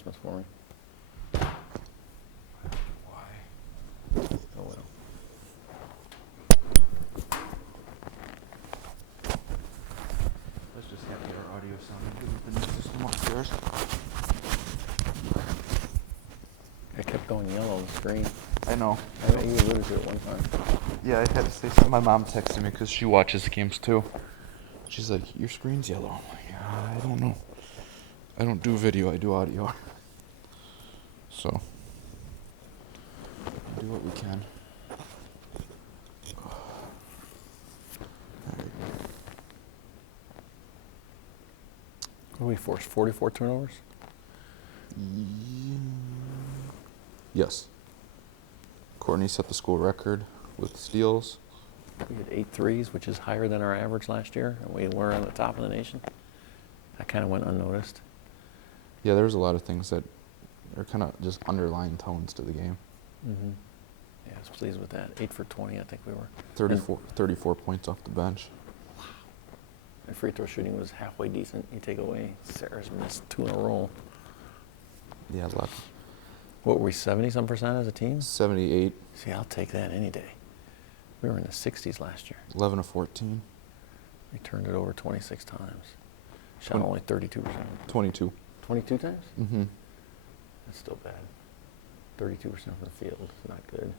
announcements for me. Why? Oh, well. Let's just have our audio sound good with the new system upstairs. It kept going yellow on the screen. I know. I think you alluded to it one time. Yeah, I had to say something. My mom texted me because she watches the games too. She's like, your screen's yellow. I'm like, yeah, I don't know. I don't do video, I do audio. So, do what we can. What did we force? 44 turnovers? Yes. Courtney set the school record with steals. We had 8 threes, which is higher than our average last year, and we were on the top of the nation. That kind of went unnoticed. Yeah, there was a lot of things that are kind of just underlying tones to the game. Mm-hmm. Yeah, I was pleased with that. 8 for 20, I think we were. 34 points off the bench. And free throw shooting was halfway decent. You take away Sarah's missed 2 in a row. Yeah, a lot. What were we, 70-some% as a team? 78. See, I'll take that any day. We were in the 60s last year. 11 of 14. We turned it over 26 times. Shot only 32%. 22. 22 times? Mm-hmm. That's still bad. 32% from the field is not good.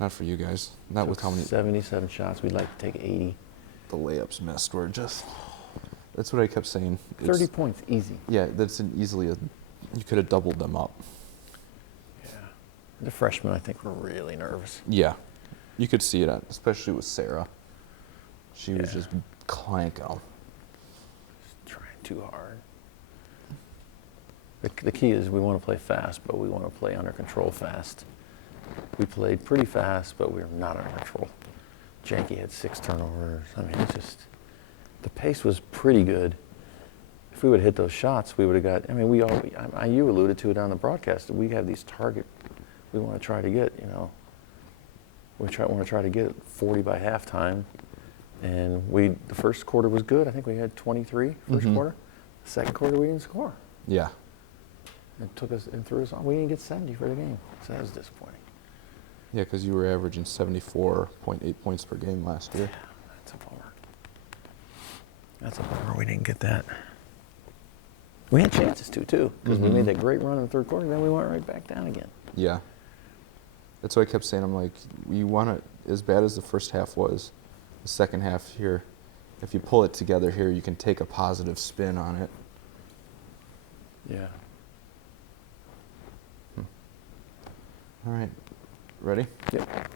Not for you guys. Not with how many 77 shots. We'd like to take 80. the layups missed were just. That's what I kept saying. 30 points, easy. Yeah, that's you could have doubled them up. Yeah. The freshmen, I think, were really nervous. Yeah, you could see it, especially with Sarah. She was Yeah. just clanking them. Just trying too hard. The key is we want to play fast, but we want to play under control fast. We played pretty fast, but we were not under control. Janky had 6 turnovers. I mean, it's just, the pace was pretty good. If we would have hit those shots, we would have got, I mean, you alluded to it on the broadcast. We have these target, we want to try to get, want to try to get 40 by halftime. And the first quarter was good. I think we had 23 first quarter. The second quarter, we didn't score. Yeah. It took us and threw us on. We didn't get 70 for the game, so that was disappointing. Yeah, because you were averaging 74.8 points per game last year. Yeah, that's a bummer. That's a bummer. We didn't get that. We had chances too, because we made that great run in the third quarter, and then we went right back down again. Yeah. That's what I kept saying. I'm like, you want it as bad as the first half was. The second half here, if you pull it together here, you can take a positive spin on it. Yeah. All right. Ready? Yep.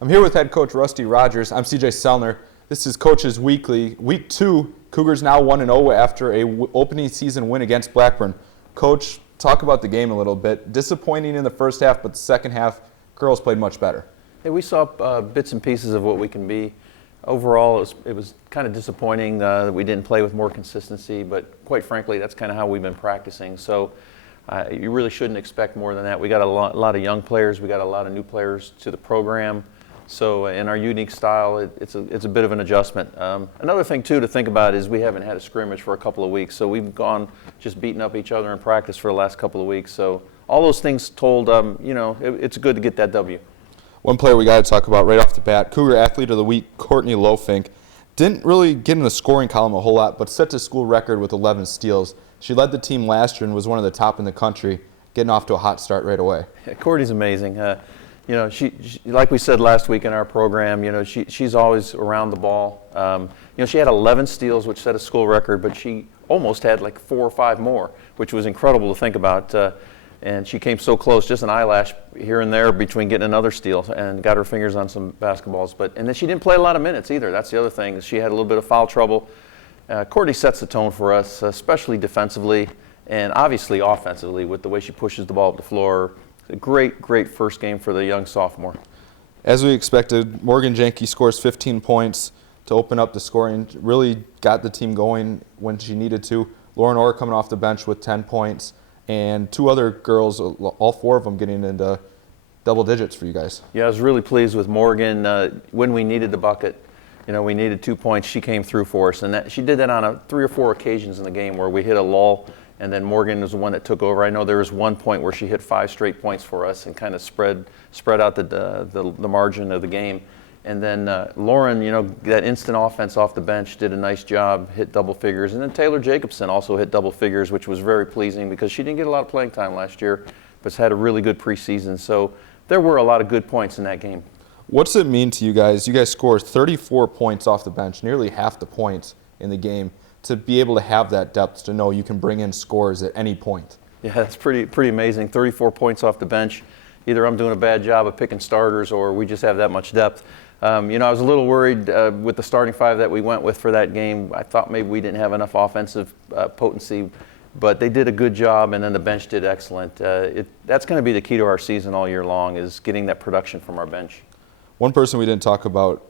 I'm here with head coach Rusty Rogers. I'm CJ Selner. This is Coach's Weekly. Week 2, Cougars now 1-0 after a opening season win against Blackburn. Coach, talk about the game a little bit. Disappointing in the first half, but the second half, girls played much better. Hey, we saw bits and pieces of what we can be. Overall, it was kind of disappointing that we didn't play with more consistency, but quite frankly, that's kind of how we've been practicing. So you really shouldn't expect more than that. We got a lot of young players. We got a lot of new players to the program. So in our unique style, it's a bit of an adjustment. Another thing, too, to think about is we haven't had a scrimmage for a couple of weeks. So we've gone just beating up each other in practice for the last couple of weeks. So all those things told, it's good to get that W. One player we got to talk about right off the bat, Cougar Athlete of the Week, Courtney Lofink. Didn't really get in the scoring column a whole lot, but set the school record with 11 steals. She led the team last year and was one of the top in the country, getting off to a hot start right away. Yeah, Courtney's amazing. She like we said last week in our program, she's always around the ball. She had 11 steals, which set a school record, but she almost had like 4 or 5 more, which was incredible to think about. And she came so close, just an eyelash here and there between getting another steal, and got her fingers on some basketballs. And then she didn't play a lot of minutes either. That's the other thing. She had a little bit of foul trouble. Courtney sets the tone for us, especially defensively and obviously offensively with the way she pushes the ball up the floor. A great first game for the young sophomore. As we expected, Morgan Janke scores 15 points to open up the scoring. Really got the team going when she needed to. Lauren Orr coming off the bench with 10 points. And 2 other girls, all 4 of them getting into double digits for you guys. Yeah, I was really pleased with Morgan when we needed the bucket. we needed 2 points. She came through for us, and she did that on 3 or 4 occasions in the game where we hit a lull, and then Morgan was the one that took over. I know there was one point where she hit 5 straight points for us and kind of spread out the margin of the game. And then Lauren, that instant offense off the bench did a nice job, hit double figures. And then Taylor Jacobson also hit double figures, which was very pleasing because she didn't get a lot of playing time last year, but had a really good preseason. So there were a lot of good points in that game. What's it mean to you guys? You guys scored 34 points off the bench, nearly half the points in the game, to be able to have that depth to know you can bring in scores at any point. Yeah, that's pretty amazing. 34 points off the bench. Either I'm doing a bad job of picking starters or we just have that much depth. I was a little worried with the starting 5 that we went with for that game. I thought maybe we didn't have enough offensive potency, but they did a good job, and then the bench did excellent. That's going to be the key to our season all year long, is getting that production from our bench. One person we didn't talk about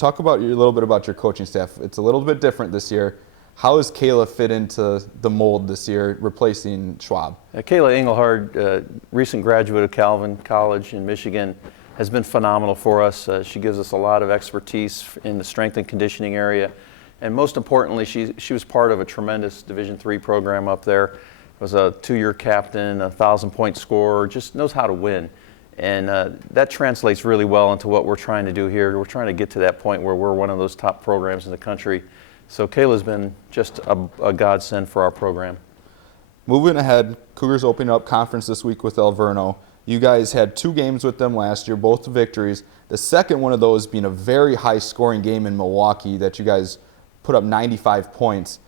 a little bit about your coaching staff. It's a little bit different this year. How has Kayla fit into the mold this year, replacing Schwab? Kayla Engelhard, recent graduate of Calvin College in Michigan, has been phenomenal for us. She gives us a lot of expertise in the strength and conditioning area. And most importantly, she was part of a tremendous Division III program up there. Was a 2-year captain, a 1,000-point scorer, just knows how to win. And that translates really well into what we're trying to do here. We're trying to get to that point where we're one of those top programs in the country. So Kayla's been just a godsend for our program. Moving ahead, Cougars opening up conference this week with Alverno. You guys had 2 games with them last year, both victories. The second one of those being a very high-scoring game in Milwaukee that you guys put up 95 points.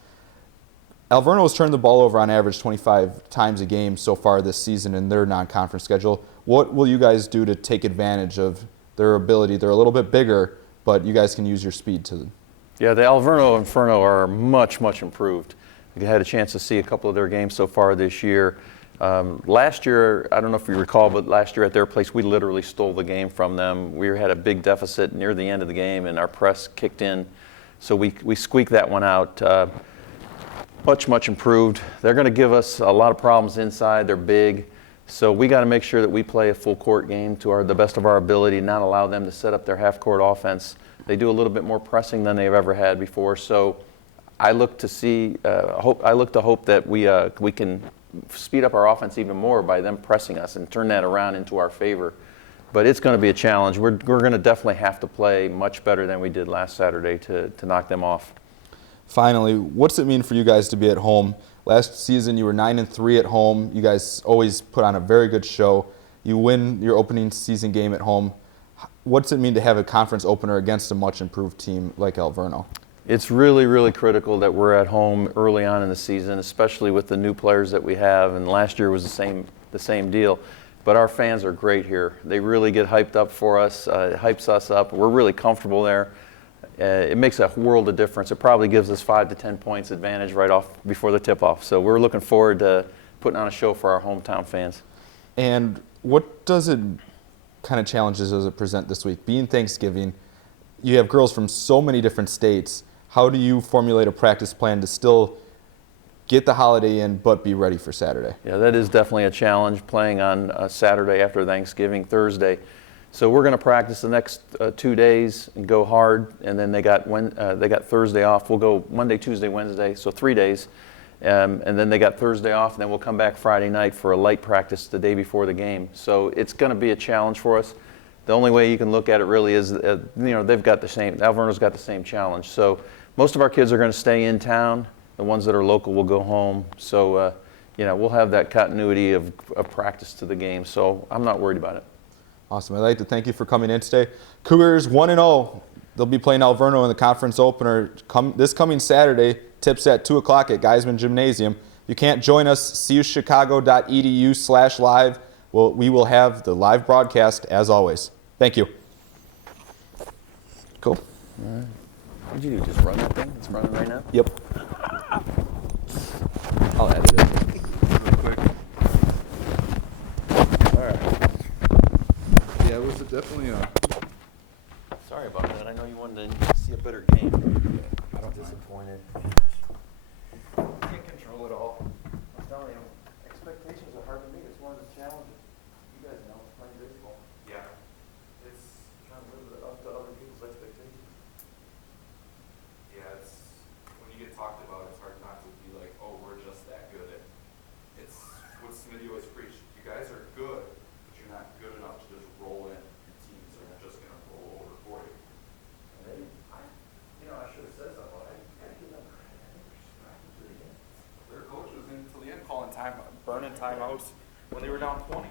Alverno has turned the ball over on average 25 times a game so far this season in their non-conference schedule. What will you guys do to take advantage of their ability? They're a little bit bigger, but you guys can use your speed to them. Yeah, the Alverno Inferno are much, much improved. We had a chance to see a couple of their games so far this year. Last year, I don't know if you recall, but last year at their place, we literally stole the game from them. We had a big deficit near the end of the game, and our press kicked in. So we squeaked that one out. Much improved. They're going to give us a lot of problems inside. They're big. So we got to make sure that we play a full court game to the best of our ability, not allow them to set up their half court offense. They do a little bit more pressing than they've ever had before. So I look to hope that we can speed up our offense even more by them pressing us and turn that around into our favor. But it's going to be a challenge. We're going to definitely have to play much better than we did last Saturday to knock them off. Finally, what's it mean for you guys to be at home? Last season, you were 9-3 at home. You guys always put on a very good show. You win your opening season game at home. What's it mean to have a conference opener against a much improved team like Alverno? It's really critical that we're at home early on in the season, especially with the new players that we have. And last year was the same deal. But our fans are great here. They really get hyped up for us. It hypes us up. We're really comfortable there. It makes a world of difference. It probably gives us 5 to 10 points advantage right off before the tip-off. So we're looking forward to putting on a show for our hometown fans. And kind of challenges does it present this week? Being Thanksgiving, you have girls from so many different states. How do you formulate a practice plan to still get the holiday in but be ready for Saturday? Yeah, that is definitely a challenge, playing on Saturday after Thanksgiving, Thursday. So we're going to practice the next 2 days and go hard, and then they got Thursday off. We'll go Monday, Tuesday, Wednesday, so 3 days. And then they got Thursday off, and then we'll come back Friday night for a light practice the day before the game. So it's going to be a challenge for us. The only way you can look at it really is, Alverno's got the same challenge. So most of our kids are going to stay in town. The ones that are local will go home. So, we'll have that continuity of practice to the game. So I'm not worried about it. Awesome. I'd like to thank you for coming in today. Cougars 1-0. They'll be playing Alverno in the conference opener this coming Saturday. Tips at 2 o'clock at Geisman Gymnasium. You can't join us, cuchicago.edu/live. We will have the live broadcast as always. Thank you. Cool. All right. What did you do? Just run that thing? It's running right now? Yep. I'll edit it. Real quick. All right. Yeah, it was definitely a... Sorry about that. I know you wanted to see a better game. I'm disappointed. Can't control it all. I'm telling you, expectations are hard to meet. It's one of the challenges. You guys know, it's playing baseball. Yeah. It's trying to live up to other people's expectations. when they were down 20.